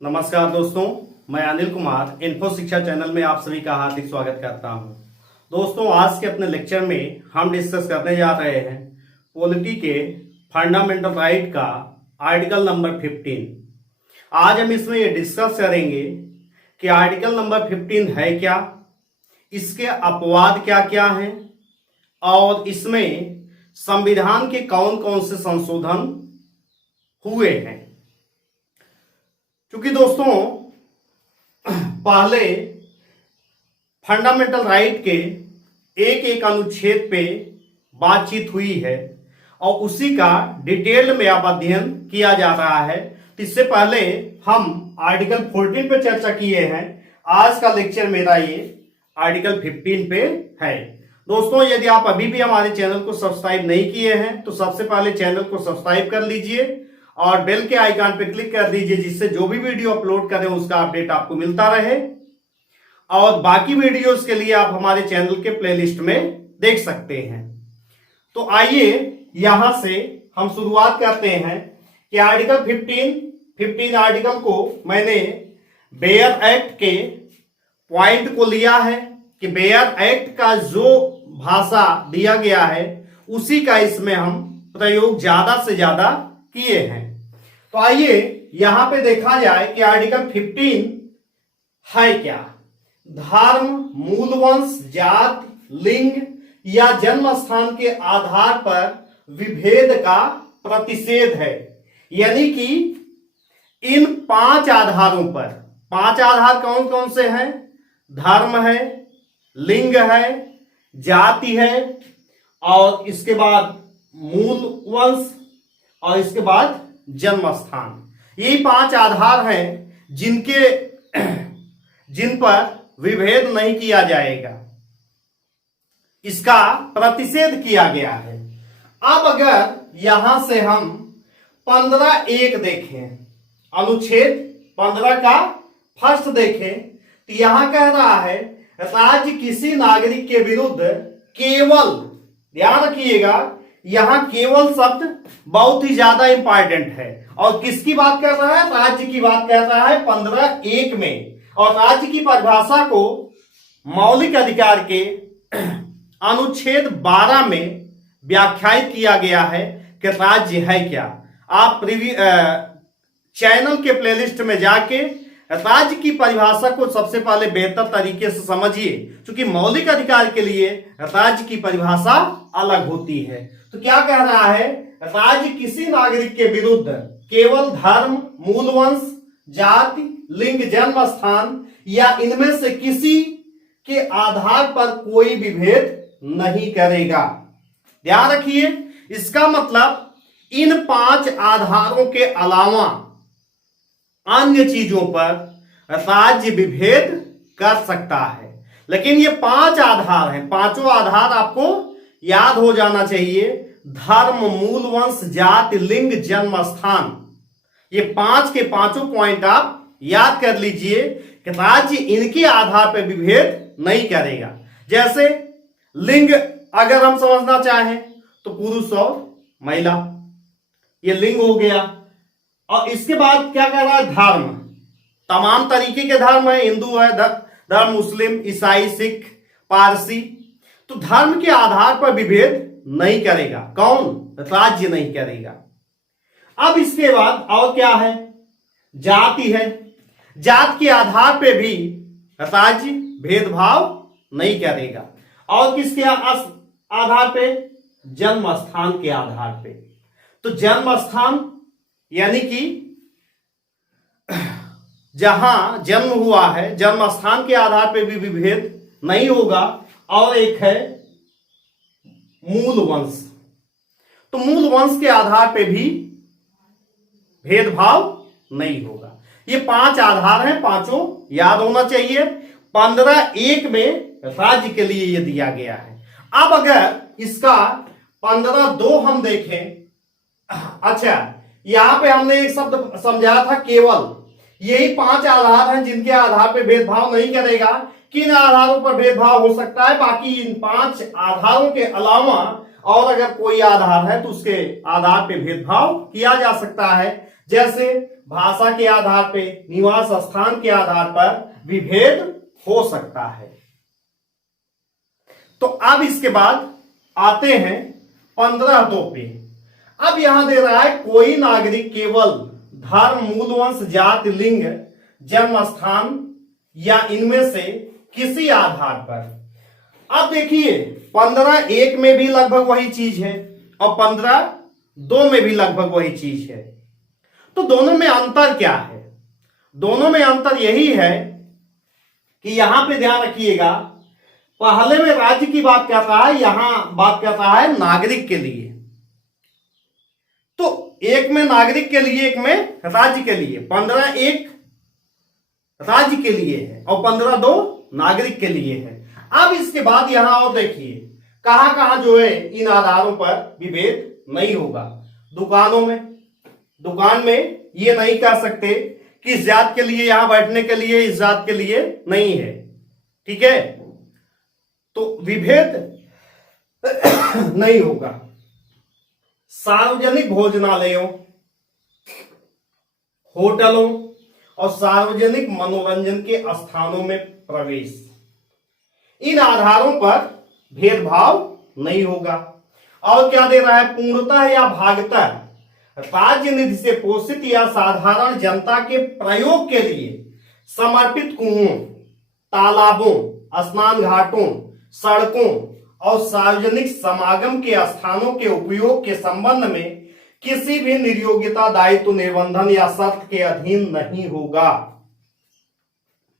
नमस्कार दोस्तों, मैं अनिल कुमार इन्फो शिक्षा चैनल में आप सभी का हार्दिक स्वागत करता हूं। दोस्तों, आज के अपने लेक्चर में हम डिस्कस करने जा रहे हैं पॉलिटी के फंडामेंटल राइट का आर्टिकल नंबर 15। आज हम इसमें ये डिस्कस करेंगे कि आर्टिकल नंबर 15 है क्या, इसके अपवाद क्या क्या हैं और इसमें संविधान के कौन कौन से संशोधन हुए हैं। क्योंकि दोस्तों पहले फंडामेंटल राइट के एक एक अनुच्छेद पे बातचीत हुई है और उसी का डिटेल में अब अध्ययन किया जा रहा है। तो इससे पहले हम आर्टिकल 14 पे चर्चा किए हैं। आज का लेक्चर मेरा ये आर्टिकल 15 पे है। दोस्तों, यदि आप अभी भी हमारे चैनल को सब्सक्राइब नहीं किए हैं तो सबसे पहले चैनल को सब्सक्राइब कर लीजिए और बेल के आइकन पे क्लिक कर दीजिए, जिससे जो भी वीडियो अपलोड करें उसका अपडेट आपको मिलता रहे। और बाकी वीडियोस के लिए आप हमारे चैनल के प्लेलिस्ट में देख सकते हैं। तो आइए यहां से हम शुरुआत करते हैं कि आर्टिकल 15 आर्टिकल को मैंने बेयर एक्ट के पॉइंट को लिया है कि बेयर एक्ट का जो भाषा दिया गया है उसी का इसमें हम प्रयोग ज्यादा से ज्यादा किए हैं। तो आइए यहां पे देखा जाए कि आर्टिकल 15 है क्या। धर्म, मूल वंश, जाति, लिंग या जन्म स्थान के आधार पर विभेद का प्रतिषेध है। यानी कि इन 5 आधारों पर, 5 आधार कौन कौन से हैं? धर्म है, लिंग है, जाति है और इसके बाद मूल वंश और इसके बाद जन्म स्थान। यही 5 आधार हैं जिन पर विभेद नहीं किया जाएगा, इसका प्रतिषेध किया गया है। अब अगर यहां से हम 15(1) देखें, अनुच्छेद 15 का फर्स्ट देखें तो यहां कह रहा है राज्य किसी नागरिक के विरुद्ध केवल, ध्यान रखिएगा यहां केवल शब्द बहुत ही ज्यादा इंपॉर्टेंट है। और किसकी बात कर रहा है? राज्य की बात कर रहा है 15(1) में। और राज्य की परिभाषा को मौलिक अधिकार के अनुच्छेद 12 में व्याख्यायित किया गया है कि राज्य है क्या। आप चैनल के प्लेलिस्ट में जाके राज्य की परिभाषा को सबसे पहले बेहतर तरीके से समझिए, क्योंकि मौलिक अधिकार के लिए राज्य की परिभाषा अलग होती है। तो क्या कह रहा है? राज्य किसी नागरिक के विरुद्ध केवल धर्म, मूल वंश, जाति, लिंग, जन्म स्थान या इनमें से किसी के आधार पर कोई विभेद नहीं करेगा। ध्यान रखिए, इसका मतलब इन 5 आधारों के अलावा अन्य चीजों पर राज्य विभेद कर सकता है। लेकिन ये 5 आधार हैं, 5 आधार आपको याद हो जाना चाहिए। धर्म, मूल वंश, जाति, लिंग, जन्म स्थान, ये 5 के 5 पॉइंट आप याद कर लीजिए कि राज्य इनके आधार पर विभेद नहीं करेगा। जैसे लिंग अगर हम समझना चाहें तो पुरुष और महिला, ये लिंग हो गया। और इसके बाद क्या कह रहा है? धर्म, तमाम तरीके के धर्म है, हिंदू है धर्म, मुस्लिम, ईसाई, सिख, पारसी। तो धर्म के आधार पर विभेद नहीं करेगा। कौन? राज्य नहीं करेगा। अब इसके बाद और क्या है? जाति है। जाति के आधार पे भी राज्य भेदभाव नहीं करेगा। और किसके आधार पे? जन्म स्थान के आधार पे। तो जन्म स्थान यानी कि जहां जन्म हुआ है, जन्म स्थान के आधार पे भी विभेद नहीं होगा। और एक है मूल वंश। तो मूल वंश के आधार पे भी भेदभाव नहीं होगा। ये 5 आधार हैं, 5 याद होना चाहिए। 15(1) में राज्य के लिए ये दिया गया है। अब अगर इसका 15(2) हम देखें, अच्छा यहां पे हमने एक शब्द समझाया था केवल। यही 5 आधार हैं जिनके आधार पे भेदभाव नहीं करेगा। किन आधारों पर भेदभाव हो सकता है? बाकी इन 5 आधारों के अलावा और अगर कोई आधार है तो उसके आधार पे भेदभाव किया जा सकता है। जैसे भाषा के आधार पे, निवास स्थान के आधार पर विभेद हो सकता है। तो अब इसके बाद आते हैं 15(2) पे। अब यहां दे रहा है कोई नागरिक केवल धर्म, मूल वंश, जाति, लिंग, जन्म स्थान या इनमें से किसी आधार पर। अब देखिए 15(1) में भी लगभग वही चीज है और 15(2) में भी लगभग वही चीज है। तो दोनों में अंतर क्या है? दोनों में अंतर यही है कि यहां पे ध्यान रखिएगा, पहले में राज्य की बात करता है, यहां बात करता है नागरिक के लिए। तो एक में नागरिक के लिए, एक में राज्य के लिए। 15(1) राज्य के लिए है और 15(2) नागरिक के लिए है। अब इसके बाद यहां और देखिए कहां कहां जो है इन आधारों पर विभेद नहीं होगा। दुकानों में, दुकान में ये नहीं कह सकते कि इस जात के लिए यहां बैठने के लिए, इस जात के लिए नहीं है, ठीक है, तो विभेद नहीं होगा। सार्वजनिक भोजनालयों, होटलों और सार्वजनिक मनोरंजन के स्थानों में प्रवेश, इन आधारों पर भेदभाव नहीं होगा। और क्या दे रहा है? पूर्णतः या भागतः राज्य निधि से पोषित या साधारण जनता के प्रयोग के लिए समर्पित कुओं, तालाबों, स्नान घाटों, सड़कों और सार्वजनिक समागम के स्थानों के उपयोग के संबंध में किसी भी निर्योग्यता, दायित्व, निबंधन या शर्त के अधीन नहीं होगा।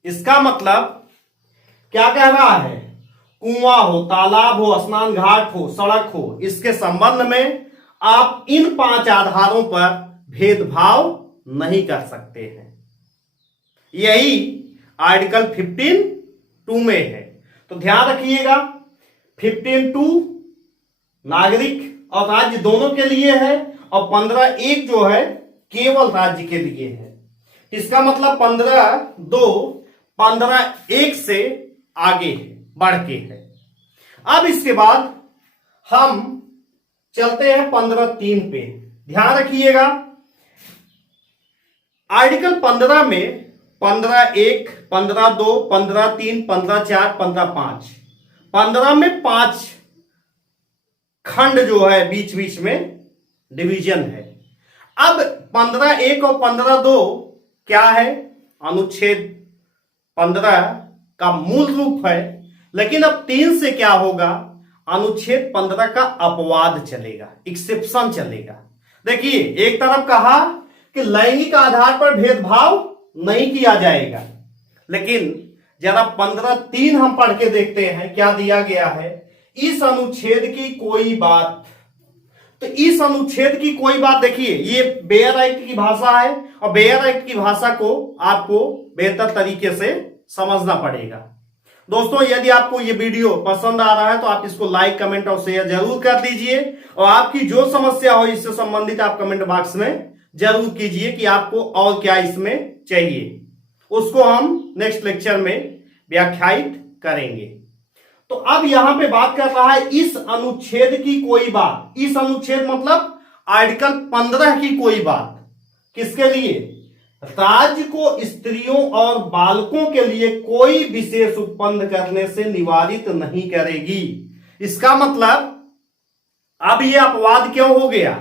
इसका मतलब क्या कह रहा है? कुआं हो, तालाब हो, स्नान घाट हो, सड़क हो, इसके संबंध में आप इन 5 आधारों पर भेदभाव नहीं कर सकते हैं। यही आर्टिकल 15(2) में है। तो ध्यान रखिएगा 15(2) नागरिक और राज्य दोनों के लिए है और 15(1) जो है केवल राज्य के लिए है। इसका मतलब 15(2) 15(1) से आगे है, बढ़ के है। अब इसके बाद हम चलते हैं 15(3) पे। ध्यान रखिएगा आर्टिकल 15 में 15(1), 15(2), 15(3), 15(4), 15(5), 15 में 5 खंड जो है बीच बीच में डिवीजन है। अब 15(1) और 15(2) क्या है? अनुच्छेद 15 का मूल रूप है, लेकिन अब 3 से क्या होगा? अनुच्छेद 15 का अपवाद चलेगा, एक्सेप्शन चलेगा। देखिए एक तरफ कहा कि लैंगिक आधार पर भेदभाव नहीं किया जाएगा, लेकिन जरा 15(3) हम पढ़ के देखते हैं क्या दिया गया है। इस अनुच्छेद की कोई बात, तो इस अनुच्छेद की कोई बात, देखिए ये बेयर एक्ट की भाषा है और बेयर एक्ट की भाषा को आपको बेहतर तरीके से समझना पड़ेगा। दोस्तों यदि आपको ये वीडियो पसंद आ रहा है तो आप इसको लाइक, कमेंट और शेयर जरूर कर दीजिए और आपकी जो समस्या हो इससे संबंधित आप कमेंट बॉक्स में जरूर कीजिए कि आपको और क्या इसमें चाहिए, उसको हम नेक्स्ट लेक्चर में व्याख्यायित करेंगे। तो अब यहां पे बात कर रहा है इस अनुच्छेद की कोई बात। इस अनुच्छेद मतलब आर्टिकल 15 की कोई बात किसके लिए? राज्य को स्त्रियों और बालकों के लिए कोई विशेष उपबंध करने से निवारित नहीं करेगी। इसका मतलब अब यह अपवाद क्यों हो गया?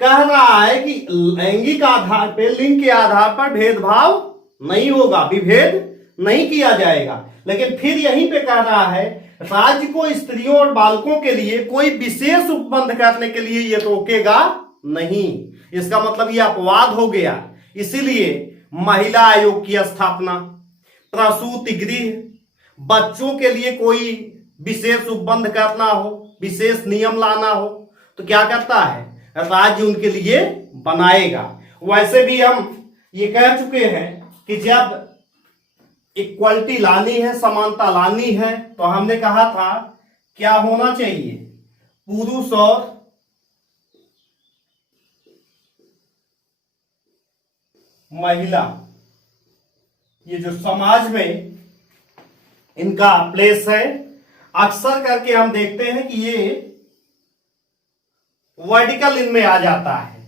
कह रहा है कि लैंगिक आधार पर, लिंग के आधार पर भेदभाव नहीं होगा, विभेद नहीं किया जाएगा, लेकिन फिर यहीं पे कह रहा है राज्य को स्त्रियों और बालकों के लिए कोई विशेष उपबंध करने के लिए यह रोकेगा नहीं। इसका मतलब यह अपवाद हो गया। इसीलिए महिला आयोग की स्थापना, प्रसूति गृह, बच्चों के लिए कोई विशेष उपबंध करना हो, विशेष नियम लाना हो, तो क्या करता है? राज्य उनके लिए बनाएगा। वैसे भी हम ये कह चुके हैं कि जब इक्वलिटी लानी है, समानता लानी है, तो हमने कहा था क्या होना चाहिए? पुरुष और महिला, ये जो समाज में इनका प्लेस है, अक्सर करके हम देखते हैं कि ये वर्टिकल इनमें आ जाता है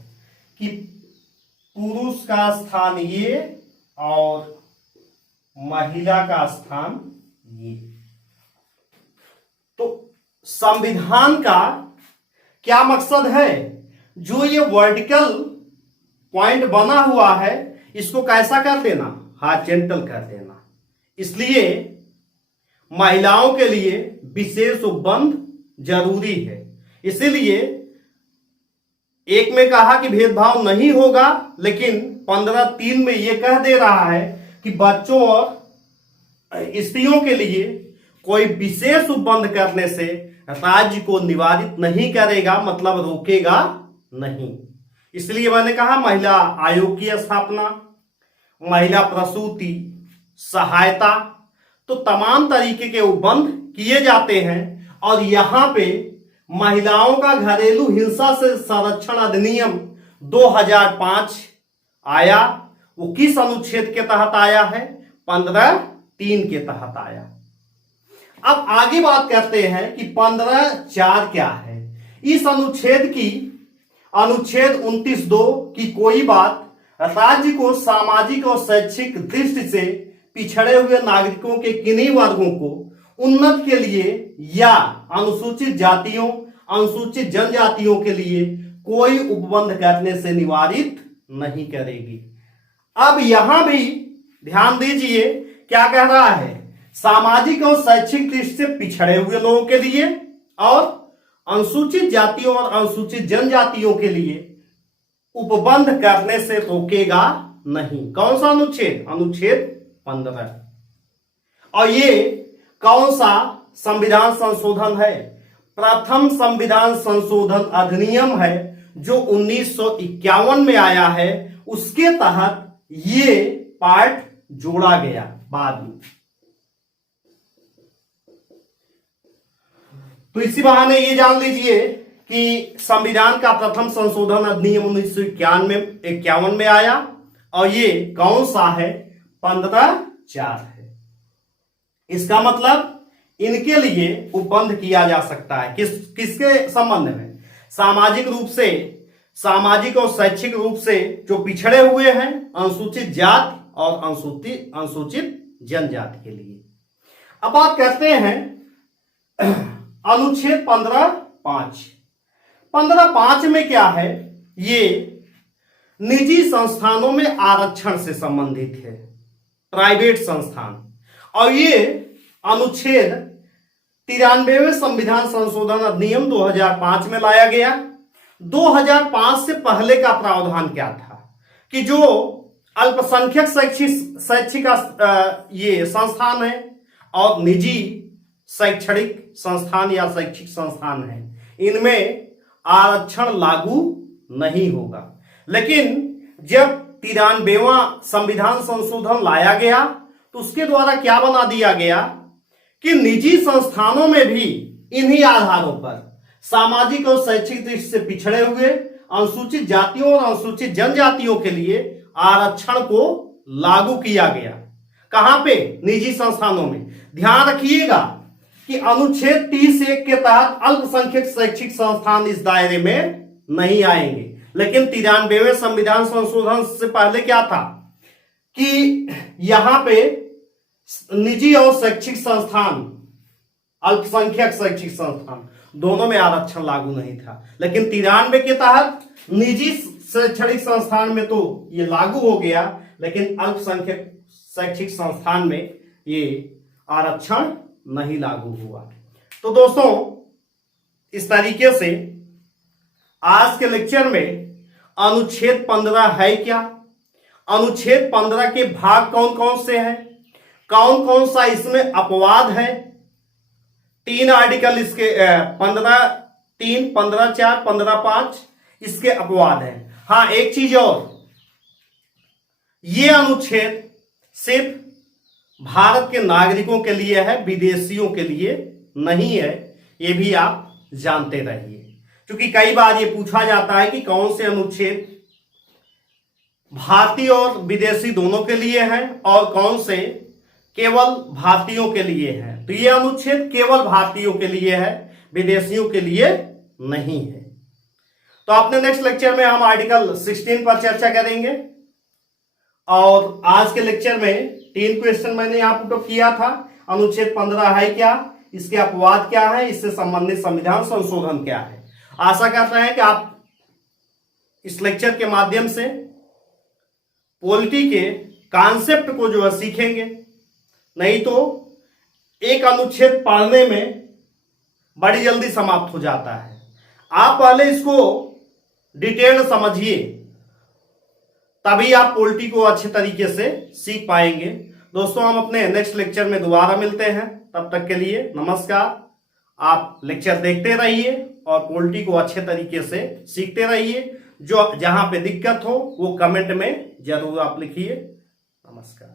कि पुरुष का स्थान ये और महिला का स्थान ये। तो संविधान का क्या मकसद है? जो ये वर्टिकल पॉइंट बना हुआ है इसको कैसा कर देना? हॉरिजॉन्टल कर देना। इसलिए महिलाओं के लिए विशेष उपबंध जरूरी है। इसीलिए एक में कहा कि भेदभाव नहीं होगा, लेकिन 15(3) में यह कह दे रहा है कि बच्चों और स्त्रियों के लिए कोई विशेष उपबंध करने से राज्य को निवारित नहीं करेगा, मतलब रोकेगा नहीं। इसलिए मैंने कहा महिला आयोग की स्थापना, महिला प्रसूति सहायता, तो तमाम तरीके के उपबंध किए जाते हैं। और यहां पे महिलाओं का घरेलू हिंसा से संरक्षण अधिनियम 2005 आया। वो किस अनुच्छेद के तहत आया है? 15(3) के तहत आया। अब आगे बात करते हैं कि 15(4) क्या है। इस अनुच्छेद की अनुच्छेद 29(2) की कोई बात राज्य को सामाजिक और शैक्षिक दृष्टि से पिछड़े हुए नागरिकों के किन्हीं वर्गों को उन्नत के लिए या अनुसूचित जातियों अनुसूचित जनजातियों के लिए कोई उपबंध करने से निवारित नहीं करेगी। अब यहां भी ध्यान दीजिए क्या कह रहा है? सामाजिक और शैक्षिक दृष्टि से पिछड़े हुए लोगों के लिए और अनुसूचित जातियों और अनुसूचित जनजातियों के लिए उपबंध करने से रोकेगा नहीं। कौन सा अनुच्छेद? अनुच्छेद 15। और ये कौन सा संविधान संशोधन है? प्रथम संविधान संशोधन अधिनियम है जो 1951 में आया है। उसके तहत ये पार्ट जोड़ा गया बाद में। तो इसी बहाने ये जान लीजिए कि संविधान का प्रथम संशोधन अधिनियम 1951 में आया और ये कौन सा है? 15(4) है। इसका मतलब इनके लिए उपबंध किया जा सकता है। किसके संबंध में? सामाजिक रूप से, सामाजिक और शैक्षिक रूप से जो पिछड़े हुए हैं, अनुसूचित जाति और अनुसूचित जनजाति के लिए। अब बात करते हैं अनुच्छेद 15(5). 15(5) में क्या है? ये निजी संस्थानों में आरक्षण से संबंधित है, प्राइवेट संस्थान। और ये अनुच्छेद 93वें संविधान संशोधन अधिनियम 2005 में लाया गया। 2005 से पहले का प्रावधान क्या था कि जो अल्पसंख्यक शैक्षिक ये संस्थान है और निजी शैक्षणिक संस्थान या शैक्षिक संस्थान है, इनमें आरक्षण लागू नहीं होगा। लेकिन जब 93वां संविधान संशोधन लाया गया तो उसके द्वारा क्या बना दिया गया कि निजी संस्थानों में भी इन्हीं आधारों पर सामाजिक और शैक्षिक दृष्टि से पिछड़े हुए अनुसूचित जातियों और अनुसूचित जनजातियों के लिए आरक्षण को लागू किया गया। कहां पे? निजी संस्थानों में। ध्यान रखिएगा कि अनुच्छेद 30(1) के तहत अल्पसंख्यक शैक्षिक संस्थान इस दायरे में नहीं आएंगे। लेकिन 93वें संविधान संशोधन से पहले क्या था कि यहां पे निजी और शैक्षिक संस्थान, अल्पसंख्यक शैक्षिक संस्थान, दोनों में आरक्षण लागू नहीं था। लेकिन 93 के तहत निजी शैक्षणिक संस्थान में तो ये लागू हो गया, लेकिन अल्पसंख्यक शैक्षिक संस्थान में ये आरक्षण नहीं लागू हुआ। तो दोस्तों, इस तरीके से आज के लेक्चर में अनुच्छेद 15 है क्या, अनुच्छेद 15 के भाग कौन कौन से हैं, कौन कौन सा इसमें अपवाद है। 3 आर्टिकल इसके 15(3), 15(4), 15(5) इसके अपवाद हैं। हाँ, एक चीज और, ये अनुच्छेद सिर्फ भारत के नागरिकों के लिए है, विदेशियों के लिए नहीं है। ये भी आप जानते रहिए, क्योंकि कई बार ये पूछा जाता है कि कौन से अनुच्छेद भारतीय और विदेशी दोनों के लिए हैं और कौन से केवल भारतीयों के लिए है। तो ये अनुच्छेद केवल भारतीयों के लिए है, विदेशियों के लिए नहीं है। तो अपने नेक्स्ट लेक्चर में हम आर्टिकल 16 पर चर्चा करेंगे। और आज के लेक्चर में 3 क्वेश्चन मैंने यहां पुटअप किया था। अनुच्छेद 15 है क्या, इसके अपवाद क्या है, इससे संबंधित संविधान संशोधन क्या है। आशा करते हैं कि आप इस लेक्चर के माध्यम से पॉलिटी के कॉन्सेप्ट को जो है सीखेंगे। नहीं तो एक अनुच्छेद पढ़ने में बड़ी जल्दी समाप्त हो जाता है। आप पहले इसको डिटेल समझिए, तभी आप पॉलिटी को अच्छे तरीके से सीख पाएंगे। दोस्तों, हम अपने नेक्स्ट लेक्चर में दोबारा मिलते हैं। तब तक के लिए नमस्कार। आप लेक्चर देखते रहिए और पॉलिटी को अच्छे तरीके से सीखते रहिए। जो जहां पे दिक्कत हो वो कमेंट में जरूर आप लिखिए। नमस्कार।